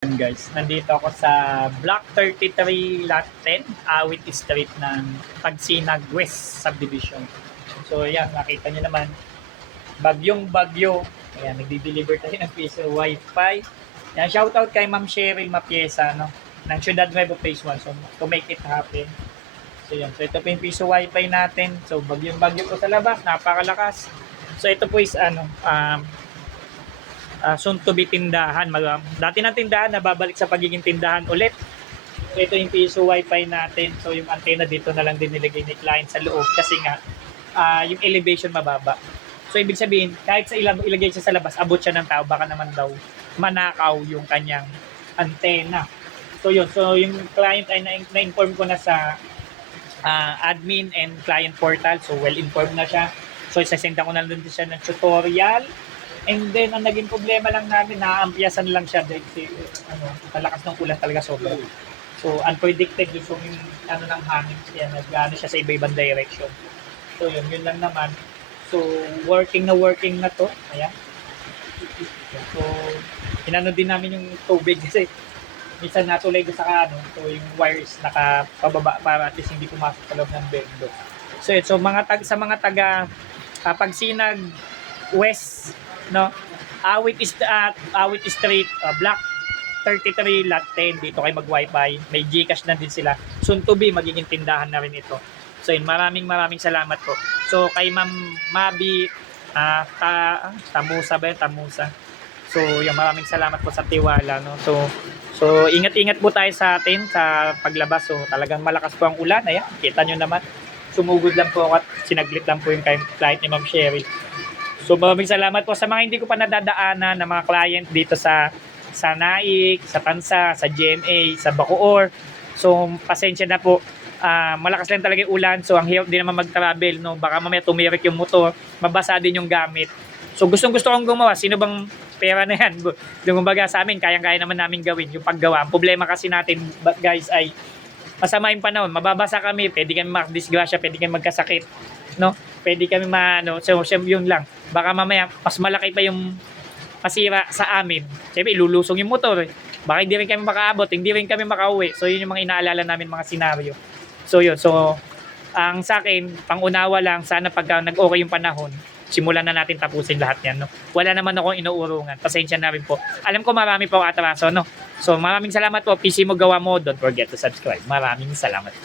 Guys, nandito ako sa Block 33 Lot 10, Awit Street ng Pagsinag West Subdivision. So yan, nakita nyo naman, bagyong bagyo. Ayan, nagdi-deliver tayo ng piso Wi-Fi. Yan, shoutout kay Ma'am Cheryl Mapiesa, no, ng Ciudad Nueva Phase 1. So, to make it happen. So yan, so ito po yung piso Wi-Fi natin. So bagyong bagyo po sa labas, napakalakas. So ito po is soon to be tindahan. Dati na tindahan, nababalik sa pagiging tindahan ulit. So ito yung piso Wi-Fi natin. So yung antenna dito na lang din nilagay ni client sa loob kasi nga yung elevation mababa. So ibig sabihin, kahit sa ilagay siya sa labas, abot siya ng tao, baka naman daw manakaw yung kanyang antenna. So yun, so yung client ay na-inform ko na sa admin and client portal. So well-informed na siya. So isasenda ko na lang din siya ng tutorial. And then, ang naging problema lang namin, naaampiyasan lang siya dahil talakas ng ulan talaga sobra. So, unpredicted yung ng hangin. Kaya nag-ano siya sa iba-ibang direction. So, yun lang naman. So, working na to. Ayan. So, inano din namin yung tubig kasi minsan natulay doon sa so yung wires nakapababa para at least hindi pumasok sa loob ng bendo. So, sa mga taga Pagsinag West, no, Awit Street, Block 33 Lot 10, dito kayo mag-Wi-Fi. May GCash na din sila. Soon to be, magiging tindahan na rin ito. So yun, maraming salamat po. So kay Ma'am Mabi Tamusa. So yung maraming salamat po sa tiwala, no. So ingat-ingat po tayo sa atin sa paglabas. So talagang malakas po ang ulan. Ayan, kita nyo naman. Sumugod lang po at sinaglit lang po yung client ni Ma'am Sherry. So maraming salamat po sa mga hindi ko pa nadadaanan na mga client dito sa Naik, sa Tansa, sa GMA, sa Bacoor. So pasensya na po. Malakas lang talaga yung ulan. So ang hirap din naman mag-travel, no. Baka mamaya tumirik yung motor, mabasa din yung gamit. So gustong-gusto kong gumawa. Sino bang pera na yan? Kumbaga sa amin, kayang-kaya naman namin gawin yung paggawa. Ang problema kasi natin, guys, ay masama yung panahon. Mababasa kami, pwede kami makadisgrasya, pwede kami magkasakit, no? Pwede kami so yun lang. Baka mamaya mas malaki pa yung masira sa amin. Siyempre ilulusong yung motor. Baka hindi rin kami makaabot, hindi rin kami makauwi. So yun yung mga inaalala namin, mga senaryo. So yun, so ang sa akin, pangunawa lang, sana pagka nag-okay yung panahon, simulan na natin tapusin lahat yan, no? Wala naman akong inuurungan. Pasensya na rin po. Alam ko marami po atraso, no? So maraming salamat po. PC mo, gawa mo. Don't forget to subscribe. Maraming salamat.